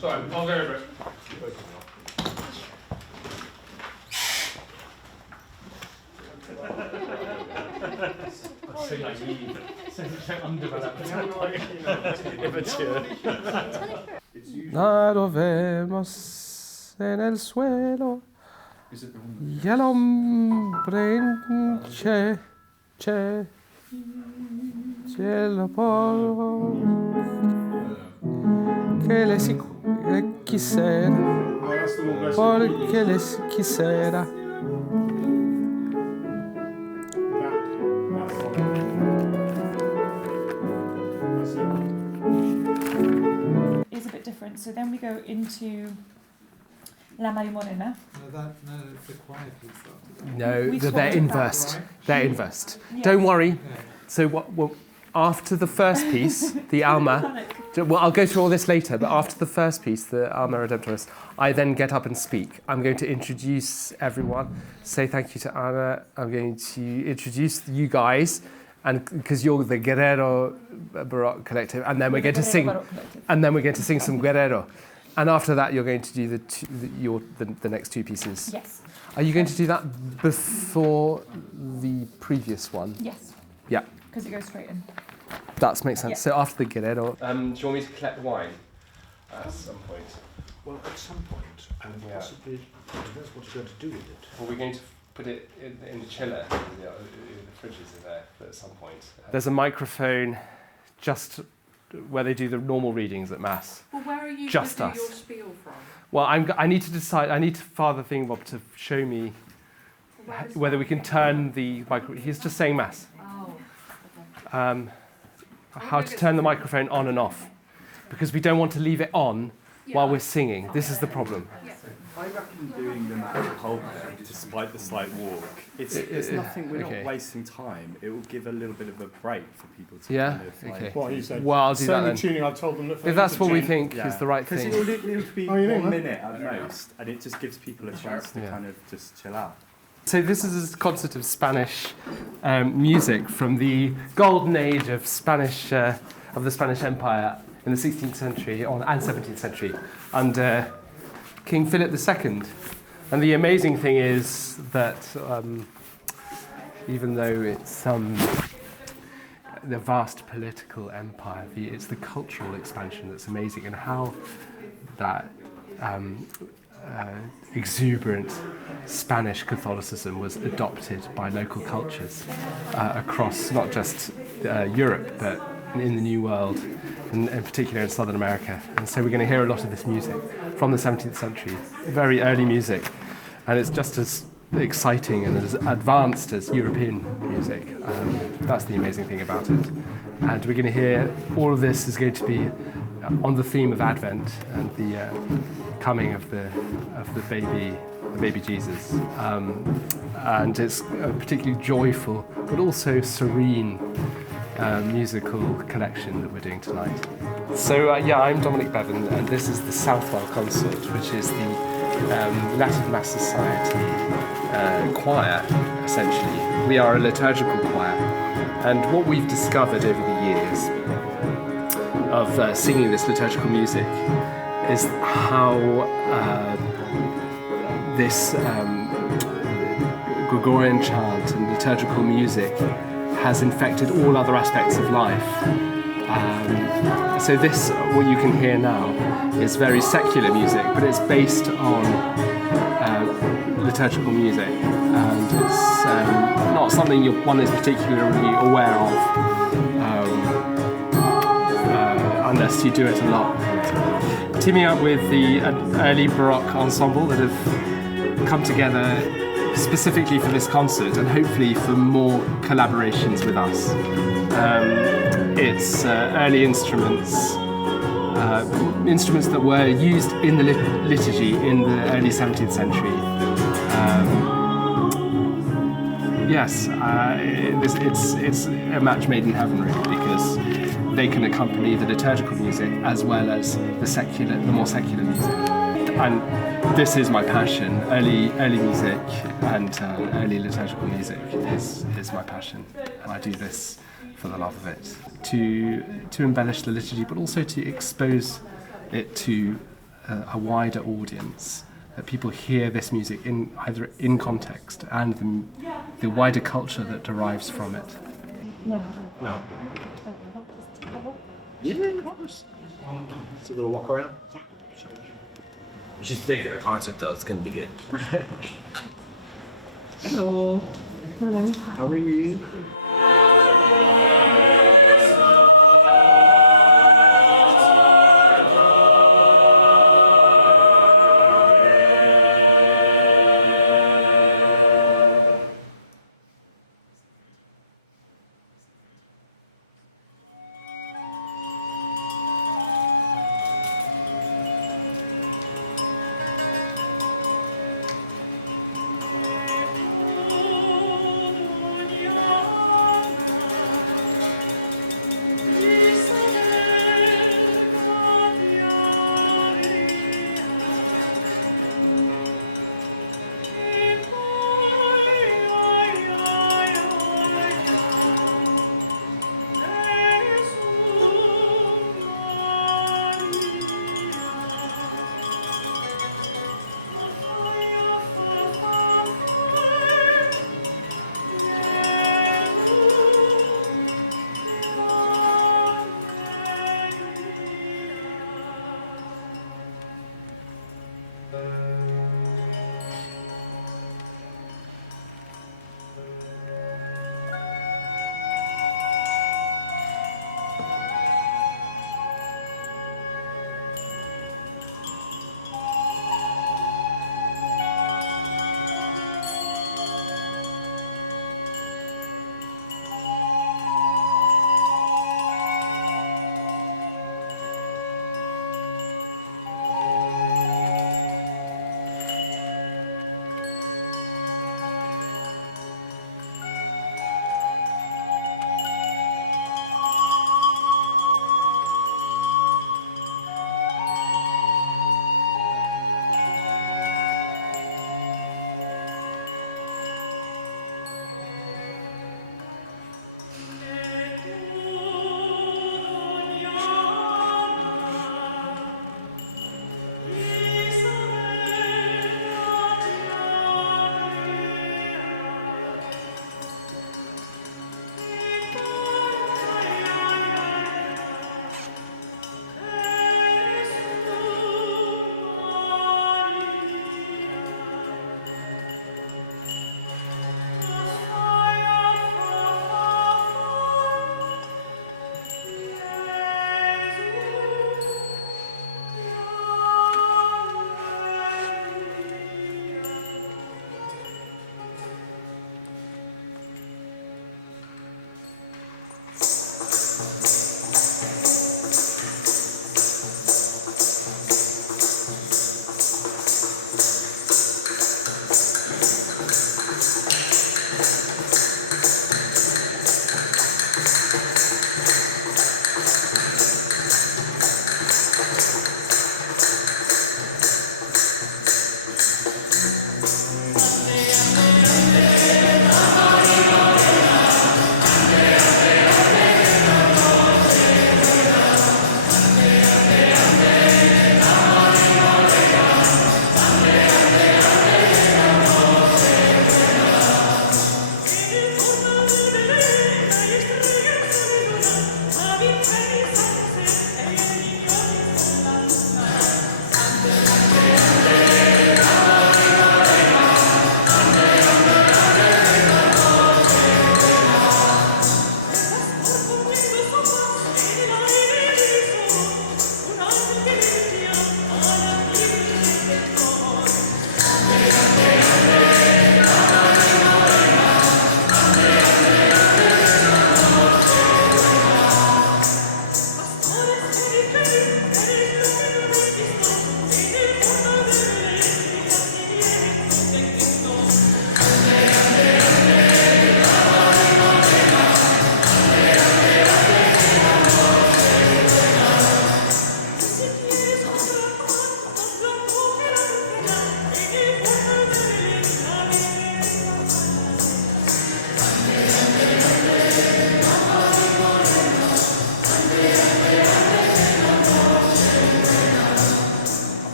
Sorry, I'll go over it. So naive, so undeveloped, immature. Nado vemos en el suelo y el hombre che cielo por que les quisiera, porque les quisiera. Is a bit different. So then we go into La Marimorena. No, it's the choir piece. No, they're inversed. They're inversed. Yes. Don't worry. So what after the first piece, the Alma, well, I'll go through all this later, but after the first piece, the Alma Redemptoris, I then get up and speak. I'm going to introduce everyone, say thank you to Anna. I'm going to introduce you guys, and because you're the Guerrero Baroque Collective, and then we're going to sing, some Guerrero. And after that, you're going to do the next two pieces. Yes. Are you going to do that before the previous one? Yes. Yeah. Because it goes straight in. That makes sense. Yeah. So after the Guerrero. Do you want me to collect the wine at some point? Well, at some point, and possibly that's what you're going to do with it. Well, we're going to put it in the chiller. The fridges are there, but at some point. There's a microphone just where they do the normal readings at Mass. Well, where are you Just going to do us. your spiel from? Well, I need to decide. I need Father Thingbob to show me whether we can turn the microphone. He's just saying Mass. Oh. How to turn the microphone on and off, because we don't want to leave it on while we're singing. This is the problem. I reckon doing them at the pulpit, despite the slight walk, it's nothing. We're not wasting time. It will give a little bit of a break for people to kind of like. Okay. What you said? Well, I'll do that then. Tuning, I told them that If that's what we think is the right Because thing. it'll be 1 minute at most, and it just gives people a chance to kind of just chill out. So this is a concert of Spanish music from the golden age of the Spanish Empire in the 16th century and 17th century under King Philip II. And the amazing thing is that even though it's the vast political empire, it's the cultural expansion that's amazing, and how that exuberant Spanish Catholicism was adopted by local cultures across not just Europe, but in the New World, and in particular in Southern America. And so we're going to hear a lot of this music from the 17th century, very early music, and it's just as exciting and as advanced as European music. That's the amazing thing about it. And we're going to hear all of this is going to be on the theme of Advent and the coming of the baby Jesus, and it's a particularly joyful but also serene musical collection that we're doing tonight. So I'm Dominic Bevan, and this is the Southwell Consort, which is the Latin Mass Society choir, essentially. We are a liturgical choir, and what we've discovered over the years of singing this liturgical music is how this Gregorian chant and liturgical music has infected all other aspects of life. So this, what you can hear now, is very secular music, but it's based on liturgical music, and it's not something one is particularly aware of unless you do it a lot. Teaming up with the early Baroque ensemble that have come together specifically for this concert and hopefully for more collaborations with us. It's early instruments that were used in the liturgy in the early 17th century. Yes, it's a match made in heaven, really, because they can accompany the liturgical music as well as the more secular music. And this is my passion. Early music and early liturgical music is my passion, and I do this for the love of it. To embellish the liturgy, but also to expose it to a wider audience, that people hear this music either in context and the wider culture that derives from it. No. Yeah, of course. It's a little walk around. You should stay there. Concert though, it's gonna be good. Hello. Hello. How are you?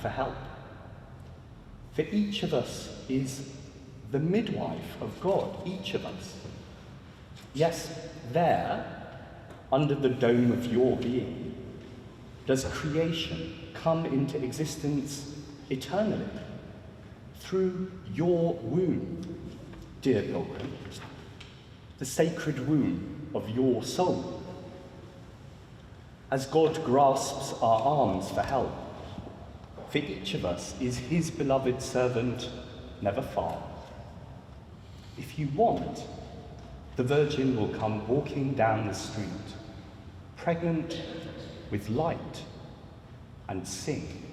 for help. For each of us is the midwife of God, each of us. Yes, there, under the dome of your being, does creation come into existence eternally through your womb, dear pilgrim, the sacred womb of your soul. As God grasps our arms for help, for each of us is his beloved servant never far. If you want, the Virgin will come walking down the street, pregnant with light, and sing.